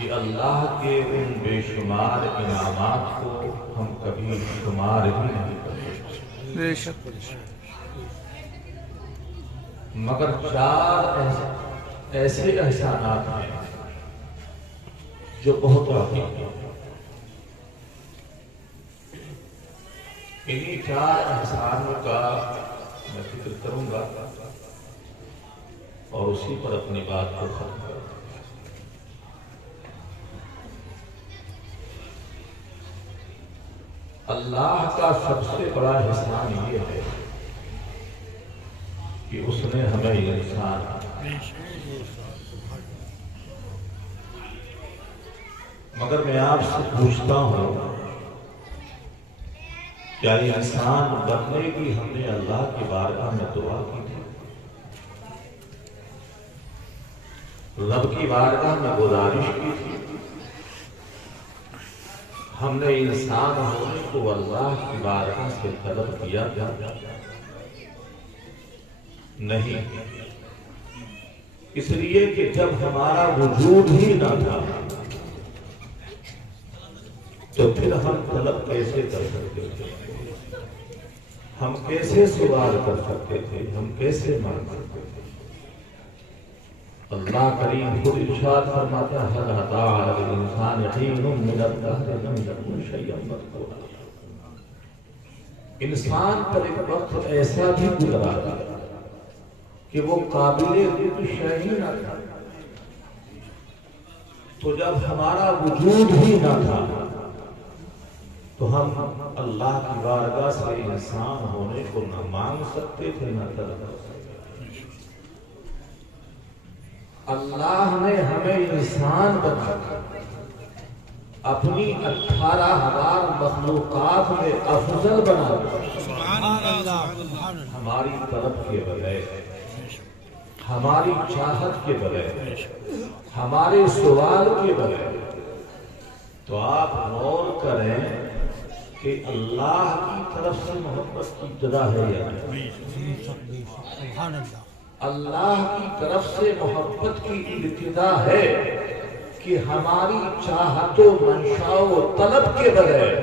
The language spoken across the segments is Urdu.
کہ اللہ کے ان بے شمار انعامات کو ہم کبھی شمار ہی نہیں کرتے، بے شک مگر چار ایسے احسانات ہیں جو بہت عظیم ہیں۔ انہی چار احسانوں کا میں ذکر کروں گا اور اسی پر اپنی بات کو ختم کروں گا۔ اللہ کا سب سے بڑا احسان یہ ہے کہ اس نے ہمیں انسان مگر میں آپ سے پوچھتا ہوں، کیا انسان بننے کی ہم نے اللہ کی بارگاہ میں دعا کی تھی؟ رب کی بارگاہ میں گزارش کی تھی؟ ہم نے انسان ہونے کو اللہ کی بارگاہ سے طلب کیا تھا؟ نہیں، اس لیے کہ جب ہمارا وجود ہی نہ تھا تو پھر ہم طلب کیسے کر سکتے تھے؟ ہم کیسے سوال کر سکتے تھے؟ ہم کیسے مانگ سکتے تھے؟ اللہ کریم خود ارشاد فرماتا ہے، هل أتى على الإنسان حين من الدهر لم يكن شيئا مذكورا۔ انسان پر ایک وقت ایسا بھی گزرا کہ وہ قابل ذکر شیء ہی نہ تھا، تو جب ہمارا وجود ہی نہ تھا تو ہم اللہ کی بارگاہ سے انسان ہونے کو نہ مانگ سکتے تھے نہ طلب کر سکتے تھے۔ اللہ نے ہمیں انسان بنا کر اپنی 18,000 مخلوقات میں افضل بنا کر ہماری طلب کے بغیر، ہماری چاہت کے بغیر، ہمارے سوال کے بغیر، تو آپ غور کریں کہ اللہ کی طرف سے محبت کی ابتدا ہے یا نہیں؟ اللہ کی طرف سے محبت کی ابتدا ہے کہ ہماری چاہت و منشا و طلب کے بغیر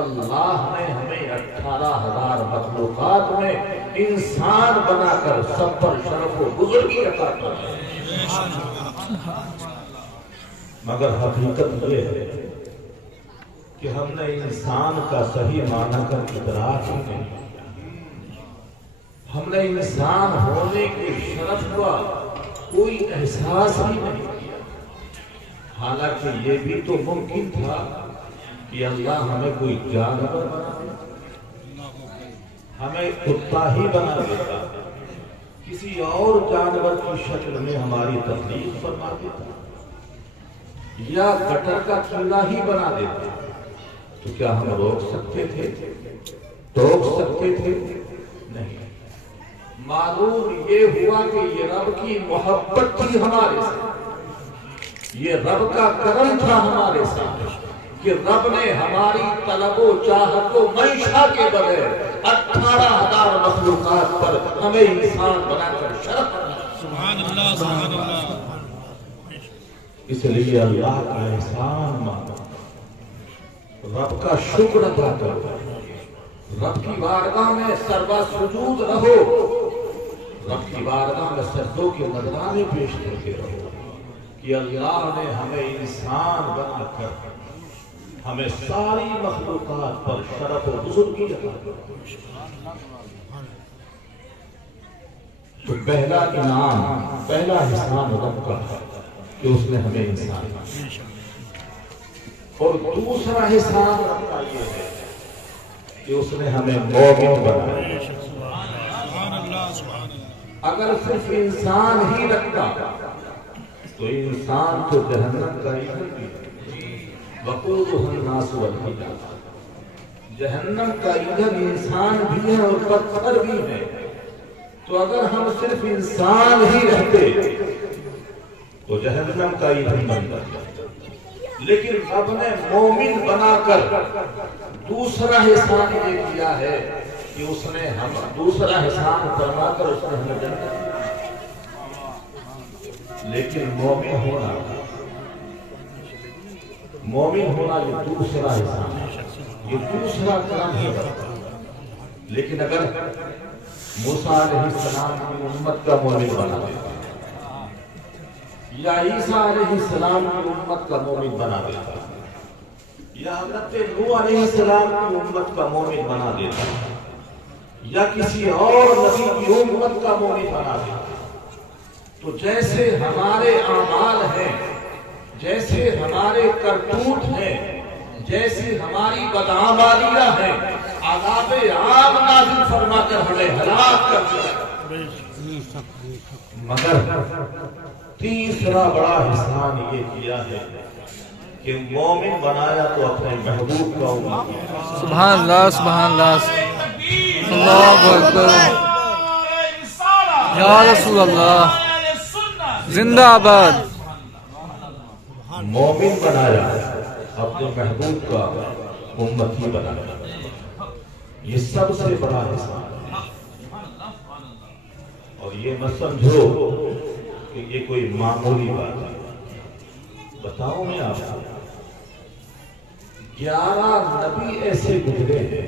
اللہ نے ہمیں 18,000 مخلوقات میں انسان بنا کر سب پر شرف و بزرگی عطا کی۔ مگر حقیقت یہ ہے کہ ہم نے انسان کا صحیح معنی کا ادراک ہی نہیں کیا، ہم نے انسان ہونے کے شرف کا کوئی احساس ہی نہیں کیا۔ حالانکہ یہ بھی تو ممکن تھا کہ اللہ ہمیں کوئی جانور بنا دیتا، ہمیں کتا ہی بنا دیتا، کسی اور جانور کی شکل میں ہماری تخلیق فرما دیتا، یا گٹر کا کیڑا ہی بنا دیتا، تو کیا ہم روک سکتے تھے؟ ٹوک سکتے تھے؟ نہیں۔ معلوم یہ ہوا کہ یہ رب کی محبت تھی ہمارے ساتھ، یہ رب کا کرم تھا ہمارے ساتھ کہ رب نے ہماری طلب و چاہت و منشا کے بغیر 18,000 مخلوقات پر ہمیں انسان بنا کر شرف دیا۔ سبحان اللہ، سبحان اللہ۔ اس لیے اللہ کا احسان مانو، رب کا شکر ادا کرو، رب کی بارگاہ میں سروا سجود رہو، رب کی بارگاہ میں سجدوں کے نذرانے پیش کرتے رہو کہ اللہ نے ہمیں انسان بنا کر ہمیں ساری مخلوقات پر شرف و بزرگی عطا کی۔ تو پہلا انعام، پہلا احسان رب کا ہے کہ اس نے ہمیں انسان بنایا، اور دوسرا احسان رب کا یہ ہے کہ اس نے ہمیں مومن بنایا۔ اگر صرف انسان ہی رکھتا تو انسان تو جہنم کا ایندھن بھی ہے، وقودها الناس والحجارہ، جہنم کا ایندھن انسان بھی ہے اور پتھر بھی ہے۔ تو اگر ہم صرف انسان ہی رہتے تو جہنم کا ایندھن بن جاتا، لیکن رب نے مومن بنا کر دوسرا احسان یہ کیا ہے کہ اس نے ہم دوسرا احسان فرما کر اس نے ہمیں جنت دی۔ لیکن مومن ہونا مومن ہونا یہ دوسرا احسان ہے، یہ دوسرا کرم ہے۔ لیکن اگر موسیٰ علیہ السلام کی امت کا مومن بنا دیتا یا عیسیٰ علیہ السلام کی امت کا مومن بنا دیتا یا حضرت نوح علیہ السلام کی امت کا مومن بنا دیتا یا کسی اور نبی کی امت کا مومن بنا دیتا، تو جیسے ہمارے اعمال ہیں، جیسے ہمارے کرتوت ہیں، جیسے ہماری بدعمالیاں ہیں، عذاب عام نازل فرما کر ہمیں ہلاک کر دیا۔ مگر تیسرا بڑا احسان یہ کیا ہے کہ مومن بنایا تو اپنے محبوب کا امت۔ سبحان اللہ، سبحان اللہ، اللہ اکبر، یا رسول اللہ، زندہ آباد۔ مومن بنایا اپنے محبوب کا امتی بنایا، یہ سب سے بڑا احسان ہے۔ اور یہ مت سمجھو کہ یہ کوئی معمولی بات ہے۔ بتاؤں میں آپ کو 11 نبی ایسے گزرے ہیں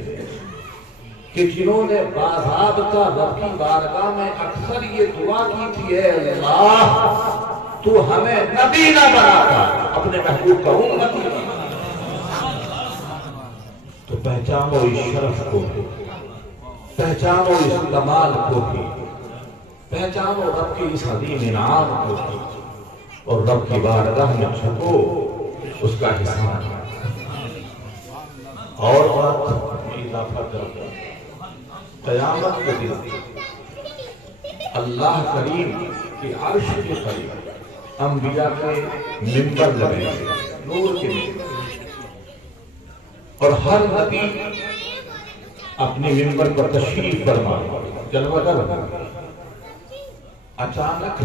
کہ جنہوں نے باضابطہ رب کی بارگاہ میں اکثر یہ دعا کی تھی، اے اللہ تو ہمیں نبی نہ بنا، اپنے محبوب کا امتی بنا۔ تو پہچانو اس شرف کو بھی، پہچانو اس کمال کو بھی، پہچانو رب کی اس عظیم انعام کو بھی، اور رب کی بارگاہ میں جھکو اس کا احسان۔ اور بات میں اضافہ کرتا ہوں، قیامت کے دن اللہ کریم کی عرش کے قریب انبیاء کے منبر لگے ہیں، نور کے منبر، اور ہر نبی اپنے منبر پر تشریف فرما جلوہ گر۔ اچانک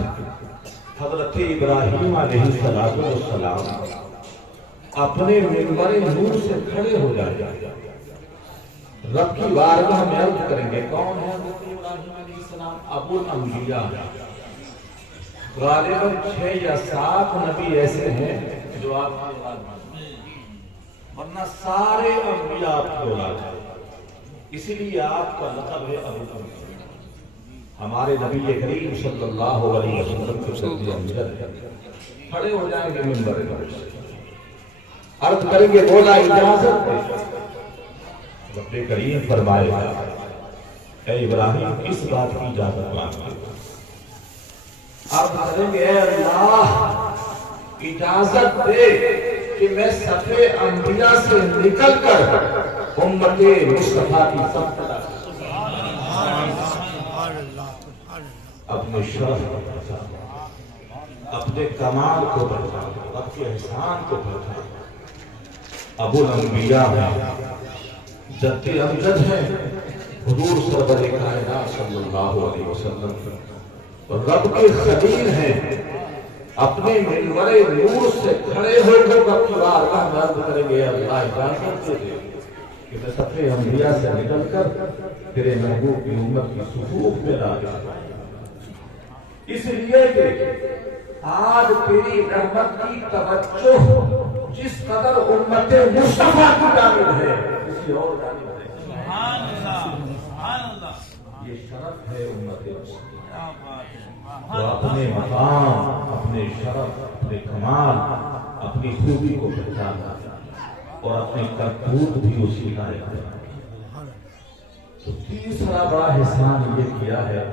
حضرت ابراہیم علیہ السلام اپنے منبر نور سے کھڑے ہو جائے، رب کی بارگاہ میں عرض کریں گے، کون ہے حضرت ابراہیم علیہ السلام؟ ابو الانبیاء۔ غالباً 6 یا 7 نبی ایسے ہیں جو آپ کی اولاد ہیں، ورنہ سارے انبیاء آپ کی اولاد ہیں، اسی لیے آپ کا لقب ہے ابو الانبیاء۔ ہمارے نبی کریم صلی اللہ علیہ وسلم کے صدیق امجد کھڑے ہو جائیں گے منبر پر، عرض کریں گے، مولا اجازت دے۔ رب کریم فرمائے گا، اے ابراہیم کس بات کی اجازت مانگتے ہو؟ آپ کریں گے، اے اللہ اجازت دے کہ میں صفِ انبیاء سے نکل کر امت مصطفیٰ کی صف پر اپنے شرف کو پہچانا، اپنے کمال کو پہچانا، اپنے احسان کو پہچانا۔ ابو الانبیاء ہیں، جد امجد ہیں، حضور سرور کائنات صلی اللہ علیہ وسلم، رب کے خلیل ہیں، اپنے منبر نور سے کھڑے ہو کر رب کی بارگاہ میں عرض کریں گے، اللہ اجازت دے کہ میں صف انبیاء سے نکل کر تیرے محبوب کی امت کی صفوف میں داخل ہوں۔ اس لیے کہ آج تیری رحمت کی توجہ جس قدر امت مصطفیٰ کی جانب ہے، کسی اور جانب ہے۔ یہ شرف ہے امت مصطفیٰ، تو اپنے مقام، اپنے شرف، اپنے کمال، اپنی خوبی کو پہچانا اور اپنے کرتوت بھی اسی کا ہے۔ تو تیسرا بڑا احسان یہ کیا ہے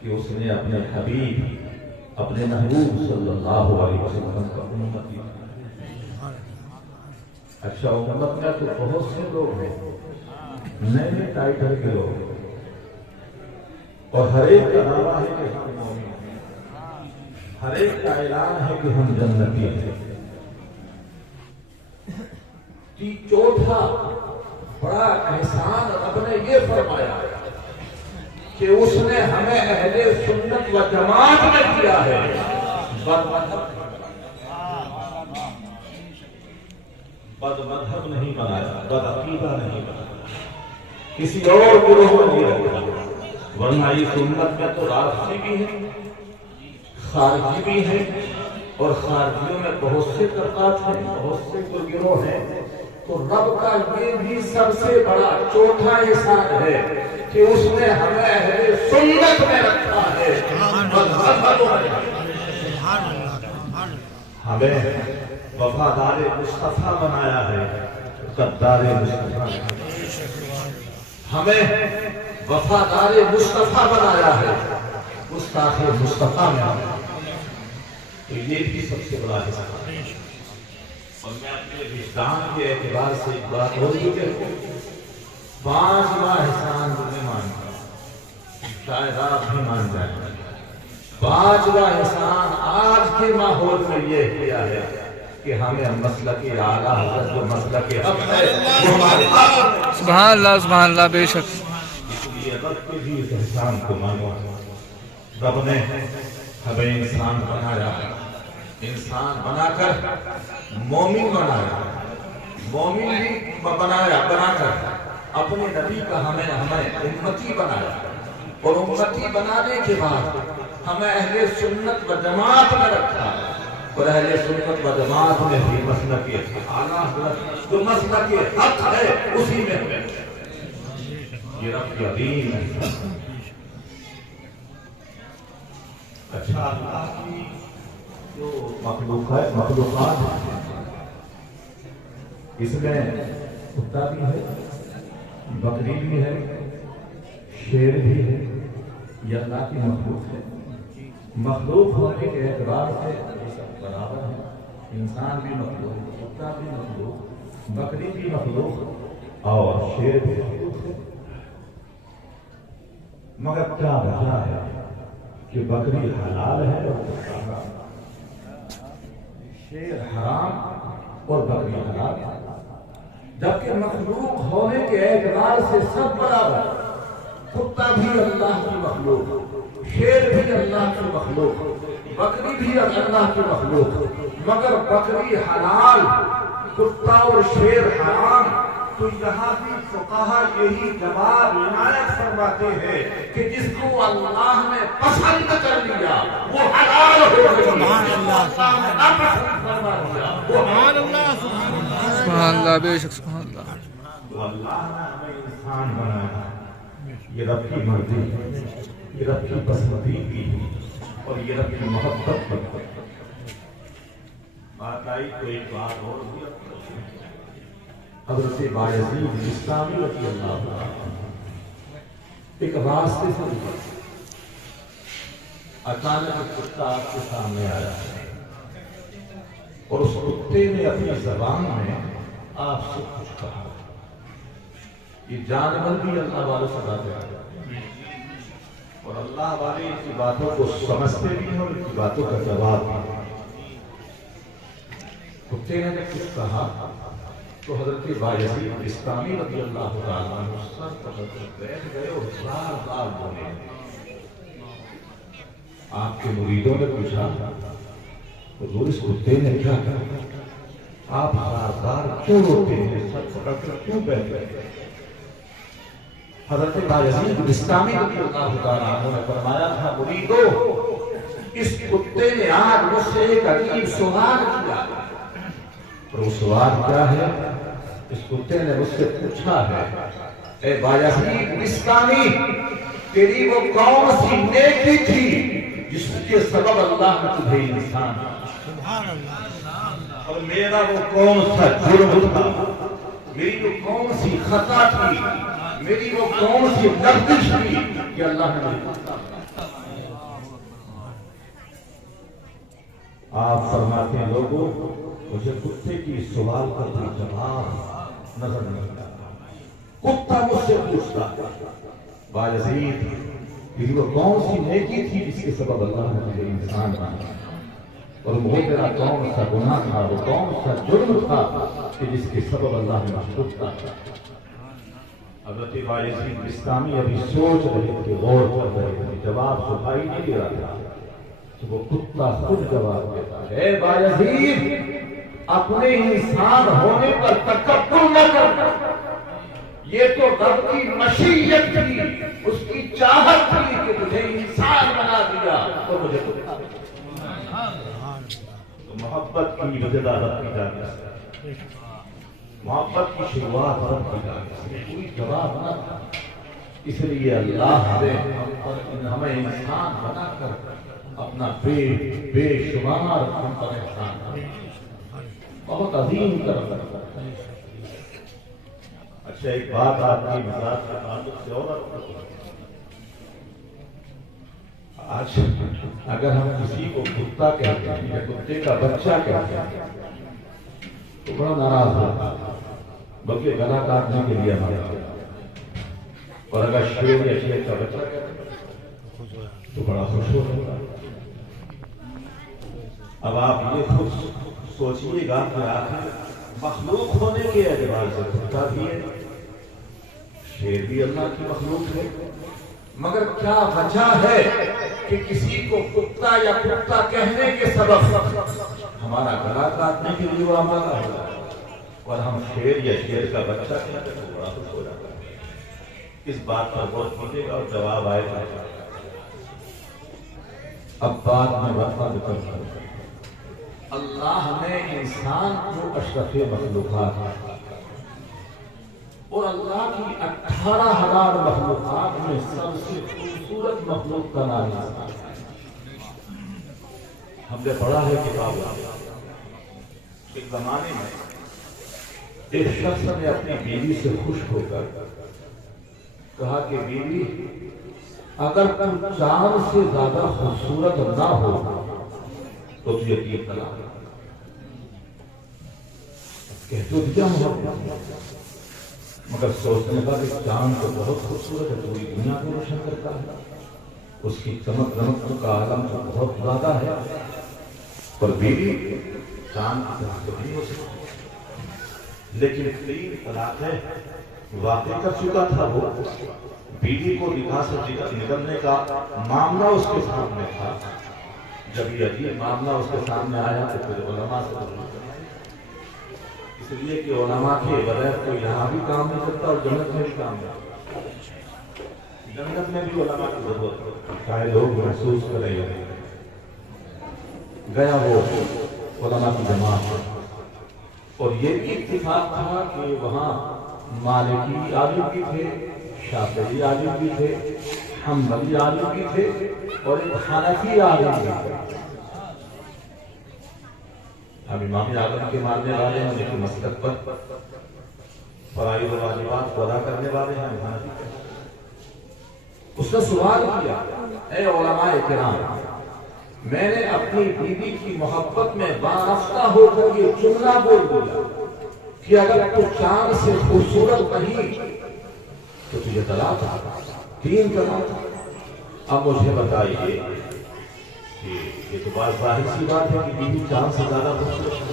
کہ اس نے اپنے حبیب، اپنے محبوب صلی اللہ علیہ وسلم کا امتی۔ اچھا، امت میں تو بہت سے لوگ ہیں، نئے ٹائٹل کے لوگ، اور ہر ایک کا دعویٰ ہے کہ ہم مومن ہیں، ہر ایک کا اعلان ہے کہ ہم جنتی ہیں۔ چوتھا بڑا احسان رب نے یہ فرمایا کہ اس نے ہمیں اہل سنت و جماعت میں کیا ہے، بد مذہب نہیں بنایا، بد عقیدہ نہیں بنایا، کسی اور گروہ میں نہیں رکھا، ورنہ یہ سنت میں تو رافضی بھی ہیں، خارجی بھی ہیں اور خارجیوں میں بہت سے طبقات ہیں، بہت سے گروہ ہیں، تو رب کا یہ بھی سب سے بڑا چوتھا احسان ہے کہ اس نے ہمیں اہل سنت میں رکھا ہے، ہمیں وفادار مصطفیٰ بنایا ہے، غدار مصطفیٰ ہمیں وفادار مصطفیٰ بنایا ہے، گستاخ مصطفیٰ میں ہمیں، تو یہ بھی سب سے بڑا احسان ہے۔ اور میں اپنے وجدان کے اعتبار سے ایک بات اور بھی کہوں، 5واں احسان تمہیں مانتا، شاید آپ بھی مان جائیں، 5واں احسان آج کے ماحول میں یہ کیا ہے کہ ہمیں مسلک اعلیٰ حضرت جو مسلک حق ہے وہ ہمارے ہاتھ، سبحان اللہ بے شک۔ اس لیے رب کے بھی اس احسان کو مانو، رب نے ہمیں انسان بنایا، انسان بنا کر مومن بنایا، مومن بھی بنا کر اپنے نبی کا ہمیں امتی بنایا، اور امتی بنانے کے بعد ہمیں اہل سنت و جماعت میں رکھا، اور اہل سنت و جماعت میں بھی مسلک اعلیٰ حضرت جو مسلک حق ہے اسی میں ہمیں، یہ رب کی عظیم ہے۔ اچھا، اللہ کی جو مخلوقات ہیں اس میں کتا بھی ہے، بکری بھی ہے، شیر بھی ہے، یہ اللہ کی مخلوق ہے۔ مخلوق ہونے کے اعتبار سے یہ سب برابر ہے، انسان بھی مخلوق، کتا بھی مخلوق، بکری بھی مخلوق اور شیر بھی مخلوق ہے، مگر کیا وجہ ہے کہ بکری حلال ہے اور کتا حرام، شیر حرام اور بکری حلال، جبکہ مخلوق ہونے کے اعتبار سے سب برابر، کتا بھی اللہ کی مخلوق، شیر بھی اللہ کی مخلوق، بکری بھی اللہ کی مخلوق، مگر بکری حلال، کتا اور شیر حرام۔ تو یہاں بھی فقہا یہی جواب عنایت فرماتے ہیں کہ جس کو اللہ نے پسند کر لیا وہ حلال ہو گئی، سبحان اللہ بے شک، سبحان اللہ۔ تو اللہ نے ہمیں انسان بنایا، یہ رب کی مرضی ہے، یہ رب کی پسندیدگی ہے، اور یہ رب کی محبت ہے۔ بات آئی تو ایک بات اور بھی، حضرت بایزید بستامی رضی اللہ عنہ ایک راستے سے گزرے، اچانک کتا آپ کے سامنے آیا اور اس کتے نے اپنی زبان میں آپ سے کچھ کہا۔ یہ جانور بھی اللہ والوں سے باتیں آتے ہیں اور اللہ والے ان کی باتوں کو سمجھتے بھی ہیں اور ان کی باتوں کا جواب بھی۔ کتے نے جب کچھ کہا تو حضرت بایزید بستامی رضی اللہ تعالیٰ عنہ سر پکڑ کر بیٹھ گئے اور زار زار بولے۔ آپ کے مریدوں نے پوچھا حضور اس کتے نے کیا کہا، آپ زار زار کیوں روتے ہیں، سر پکڑ کر کیوں بیٹھ گئے؟ حضرت بایزید بستامی رضی اللہ تعالیٰ عنہ نے فرمایا تھا، مریدو اس کتے نے آج مجھ سے ایک عجیب سوال کیا، اور وہ سوال کیا ہے؟ اس کتے نے مجھ سے پوچھا ہے، اے بایزید بستامی تیری وہ کون سی نیکی تھی جس کے سبب اللہ نے تجھے انسان اور میرا وہ کون سا جرم تھا، میری وہ کون سی خطا تھی، میری وہ کون سی لغزش تھی کہ اللہ نے آپ فرماتے ہیں لوگوں مجھے کتے کی سوال کا کوئی جواب نظر نہیں آتا۔ کتا مجھ سے پوچھتا بایزید کہ وہ کون سی نیکی تھی جس کے سبب اللہ نے تجھے انسان بنایا، اور وہ تیرا کون سا گناہ تھا، وہ کون سا جرم تھا کہ جس کے سبب اللہ نے مخلوق کیا۔ حضرت بایزید بستامی ابھی سوچ رہے تھے، غور کر رہے تھے، جواب سنائی نہیں دے رہا تھا، تو وہ کتا خود جواب دیتا ہے، اے بایزید اپنے انسان ہونے پر تکبر نہ کر، یہ تو رب کی مشیت تھی، اس کی چاہت تھی کہ تجھے انسان بنا دیا اور مجھے محبت کی ابتدا رب کی جانب سے، محبت کی شروعات رب کی جانب سے، کوئی جواب نہ تھا۔ اس لیے اللہ نے ہمیں انسان بنا کر اپنا بے شمار ہم پر احسان کیا، بہت عظیم کرم۔ اچھا ایک بات آپ کی مزاج کے تعلق سے اور آج اگر ہم کسی کو کتا کہتے ہیں یا کتے کا بچہ کہتے ہیں تو بڑا ناراض ہوتا ہے، بلکہ گلا کاٹنے کے لیے ہمارا، اور اگر شیر یا شیر کا بچہ کہتے ہیں تو بڑا خوش ہوتا ہے۔ اب آپ یہ خود سوچئے گا کہ آخر مخلوق ہونے کے اعتبار سے کتا بھی ہے، شیر بھی اللہ کی مخلوق ہے، مگر کیا وجہ ہے کہ کسی کو کتا یا کتا کہنے کے سبب ہمارا گلا کاٹنے کے لیے وہ آمادہ ہوتا ہے، اور ہم شیر یا شیر کا بچہ کہتے ہیں تو بڑا خوش ہو جاتا ہے۔ اس بات پر غور کیجیے گا اور جواب آئے گا۔ اب بات میں وقفہ ذکر کروں۔ اللہ نے انسان کو اشرف مخلوقات اور اللہ کی 18,000 مخلوقات میں سب سے خوبصورت مخلوق کا نام انسان ہے۔ ہم نے پڑھا ہے کتاب ایک زمانے میں ایک شخص نے اپنی بیوی سے خوش ہو کر کہا کہ بیوی اگر تم چاند سے زیادہ خوبصورت نہ ہو تو تجھے تین طلاق۔ کہتے کیا محبت، مگر سوچنے کا کہ چاند تو بہت خوبصورت ہے، پوری دنیا کو روشن کرتا ہے، اس کی چمک دمک کا عالم تو بہت زیادہ ہے، پر بیوی چاند کی طرح تو نہیں ہو سکتی۔ لیکن تین طلاق ہے واقع کر چکا تھا وہ، بیوی کو نکاح سے نکلنے کا معاملہ اس کے سامنے تھا۔ جب یہ عجیب معاملہ اس کے سامنے آیا تو پھر علماء سے پوچھا، اس لیے کہ علماء کے بغیر کوئی یہاں بھی کام نہیں کرتا اور جنت میں بھی کام نہیں کرتا۔ جنت میں بھی علماء کی ضرورت ہے، چاہے لوگ محسوس کریں یا نہیں۔ گیا وہ علماء کی جماعت، اور یہ بھی اتفاق تھا کہ وہاں مالکی عالم بھی تھے، شافعی عالم بھی تھے، حنبلی عالم بھی تھے، اور ایک حنفی عالم بھی تھے۔ ہم امام اعظم کے ماننے والے ہیں، لیکن مسلک پر فرائض و واجبات کو ادا کرنے والے ہیں حنفی۔ اس نے سوال کیا، اے علماء کرام، میں نے اپنی بیوی کی محبت میں وارفتہ ہو کر یہ جملہ بول دیا کہ اگر تو چاند سے خوبصورت نہیں تو تجھے طلاق، تین طلاق۔ اب مجھے بتائیے کہ یہ تو بات ظاہر سی بات ہے کہ بیوی چاند سے زیادہ خوبصورت ہے،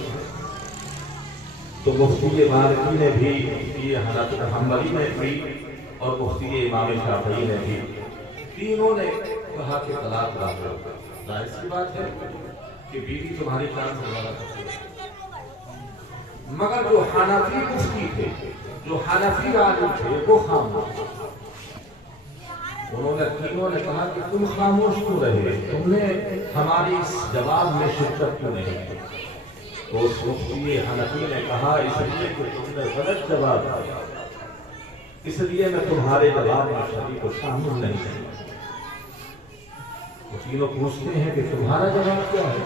تو مفتی مالکی نے بھی، مفتی حنبلی نے بھی، اور مفتی امام شافعی نے بھی، تینوں نے کہا کہ طلاق واجب ہے۔ ظاہر سی بات ہے کہ بیوی تمہاری چاند سے زیادہ خوبصورت ہے، مگر جو حنفی مفتی تھے، جو حنفی عالم تھے، وہ خاموش۔ انہوں نے تینوں نے کہا کہ تم خاموش کیوں رہے، تم نے ہماری اس جواب میں شرکت کیوں نہیں کی؟ تو اس مفتی حنفی نے کہا اس لیے کہ تم نے غلط جواب دیا، اس لیے میں تمہارے جواب میں شریک و شامل نہیں ہوں۔ وہ تینوں پوچھتے ہیں کہ تمہارا جواب کیا ہے؟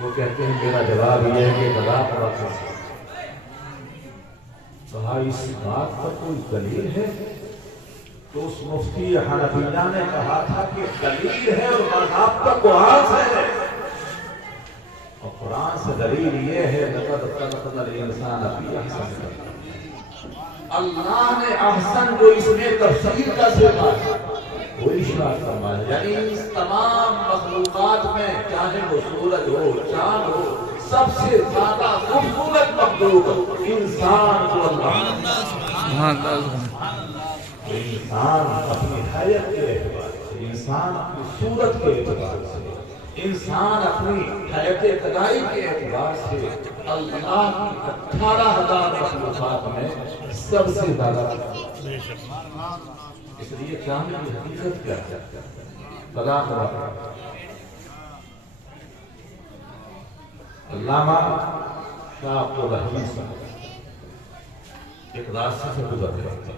وہ کہتے ہیں میرا جواب یہ ہے کہ طلاق واقع۔ کہا اس بات پر کوئی دلیل ہے؟ تو اس مفتی حنفیہ نے کہا تھا کہ دلیل ہے اور مذہب کا قرآن سے ہے، اور قرآن سے دلیل یہ ہے لقد خلقنا الانسان فی احسن تقویم۔ اللہ نے احسن جو اس میں تفصیل کا صیغہ ہے وہ ارشاد فرمایا، یعنی اس تمام مخلوقات میں چاہے وہ سورج ہو، چاند ہو، سب سے زیادہ خوبصورت مخلوق انسان کو انسان اپنی حیت کے اعتبار سے، انسان اپنی صورت کے اعتبار سے، انسان اپنی حیت ابتدائی کے اعتبار سے اللہ کی 18,000 مخلوقات میں سب سے زیادہ۔ اس لیے چاند کی حقیقت کیا ہے؟ طلاق واقع۔ علامہ شاہ عبد الرحیم صاحب ایک راستے سے گزر رہے تھے،